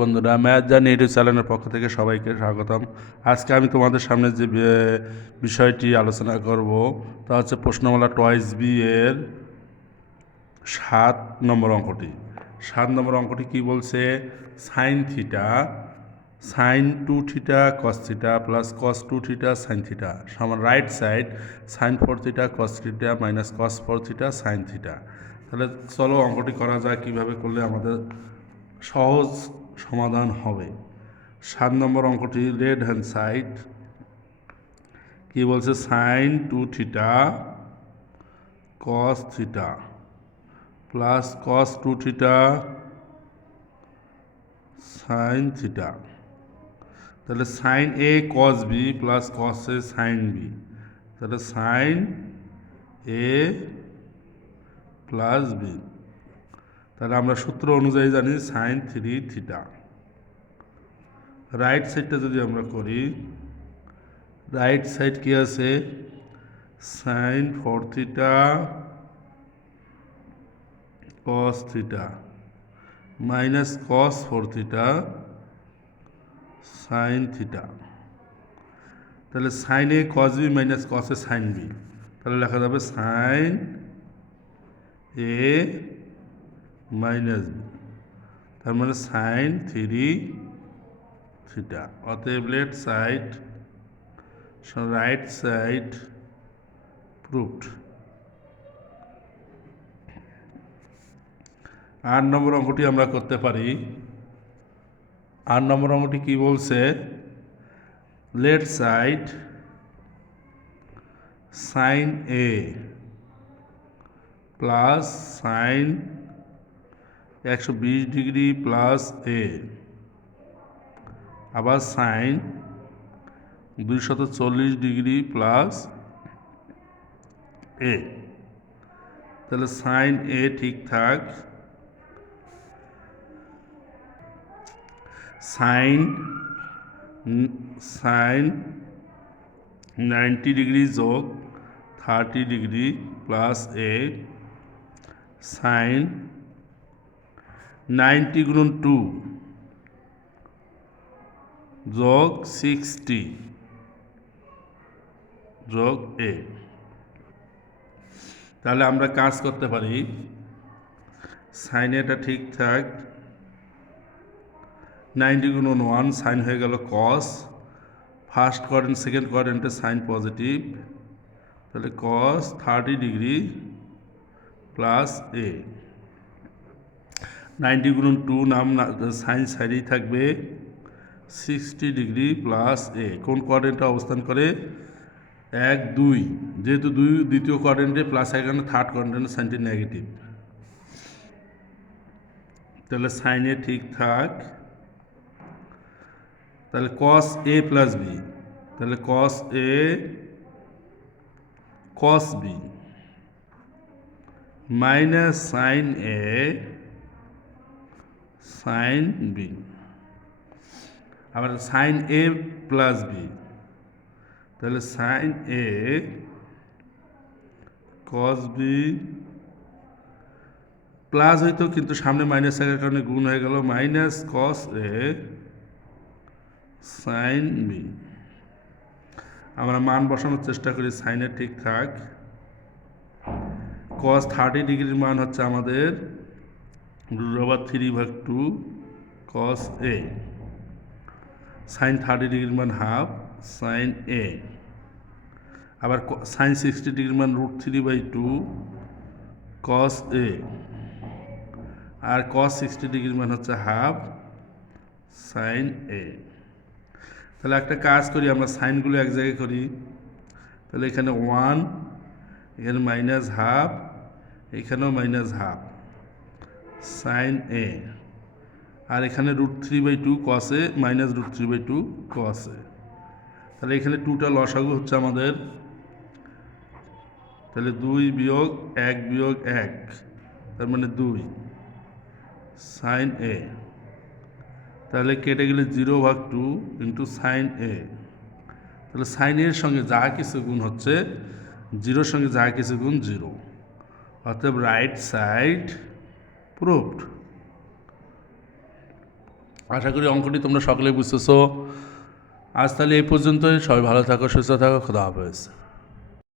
বন্ধুরা, ম্যাথ জানি ইউটিউব চ্যানেলের পক্ষ থেকে সবাইকে স্বাগতম। আজকে আমি তোমাদের সামনে যে বিষয়টি আলোচনা করব তা হচ্ছে প্রশ্নমালা টয়েস বি এর 7 নম্বর অঙ্কটি। 7 নম্বর অঙ্কটি কি বলছে? Sine theta sine 2 theta cos theta plus cos 2 theta sine theta সমান right side sine 4 theta cos theta minus cos 4 theta sine theta. তাহলে চলো অঙ্কটি করা যায়, কীভাবে করলে আমাদের সহজ সমাধান হবে। 7 নম্বর অঙ্কটি লেফট হ্যান্ড সাইড কি বলছে? Sine 2 theta cos theta plus cos 2 theta sine theta. তাহলে sine A cos B plus cos A sine B, তাহলে সাইন এ প্লাস বি। তাহলে আমরা সূত্র অনুযায়ী জানি সাইন 3 থিটা। রাইট সাইডটা যদি আমরা করি, রাইট সাইড কি আছে? Sine 4 theta cos theta minus cos 4 theta sine theta. তাহলে sine A cos B minus cos A sine B, তাহলে লেখা যাবে সাইন এ মাইনাস বি, তার মানে সাইন 3 থিটা। অতএব left side right side proved. 8 number অঙ্কটি আমরা করতে পারি। 8 নম্বর অঙ্কটি কি বলছে? Left side sine A plus sine 120 degree plus A, আবার সাইন 240 ডিগ্রি প্লাস এ। তাহলে সাইন এ ঠিকঠাক, সাইন 90 ডিগ্রি যোগ 30 ডিগ্রি প্লাস এ, সাইন 90 গুণন 2 যোগ 60 যোগ এ। তাহলে আমরা কাজ করতে পারি, সাইন এটা ঠিকঠাক, 90 গুণন 1 সাইন হয়ে গেল কস, ফার্স্ট কোয়াড্রেন্ট সেকেন্ড কোয়াড্রেন্টে সাইন পজিটিভ, তাহলে কস 30 ডিগ্রি প্লাস এ। 90 গুণন 2 নাম সাইন সাইডেই থাকবে, 60 ডিগ্রি প্লাস এ। কোন কোয়াড্রেন্টে অবস্থান করে? 1 2, যেহেতু 2 দ্বিতীয় কোয়াড্রেন্টে প্লাস এখানে থার্ড কোয়াড্রেন্টে সাইনটি নেগেটিভ, তাহলে সাইনে ঠিকঠাক। তাহলে কস এ প্লাস বি, তাহলে কস এ কস বি মাইনাস সাইন এ সাইন বি, আবার সাইন এ প্লাস বি, তাহলে sine A cos B plus হইতো, কিন্তু সামনে মাইনাস থাকার কারণে গুণ হয়ে গেল, minus cos A sine B. আমরা মান বসানোর চেষ্টা করি, সাইনের ঠিকঠাক। কস 30 ডিগ্রির মান হচ্ছে আমাদের √3/2 কস এ, সাইন 30 ডিগ্রির মান হাফ সাইন এ, আবার সাইন 60 ডিগ্রির মান √3/2 কস এ, আর কস 60 ডিগ্রির মান হচ্ছে হাফ সাইন এ। তাহলে একটা কাজ করি, আমরা সাইনগুলো এক জায়গায় করি। তাহলে এখানে 1, এখানে মাইনাস হাফ, এখানেও মাইনাস হাফ সাইন এ, আর এখানে √3/2 কস এ মাইনাস √3/2 কস এ। তাহলে এখানে 2টা লসাগু হচ্ছে আমাদের, তাহলে 2 বিয়োগ 1 বিয়োগ 1, তার মানে 2 সাইন এ। তাহলে কেটে গেলে 0/2 ইন্টু সাইন এ। তাহলে সাইন এর সঙ্গে যা কিছু গুণ হচ্ছে, জিরোর সঙ্গে যা কিছু গুণ 0, অতএব রাইট সাইড প্রুভড। আশা করি অঙ্কটি তোমরা সকলে বুঝতেছো। আজ তাহলে এই পর্যন্তই। সবাই ভালো থাকো, সুস্থ থাকো, খোদা হাফেজ।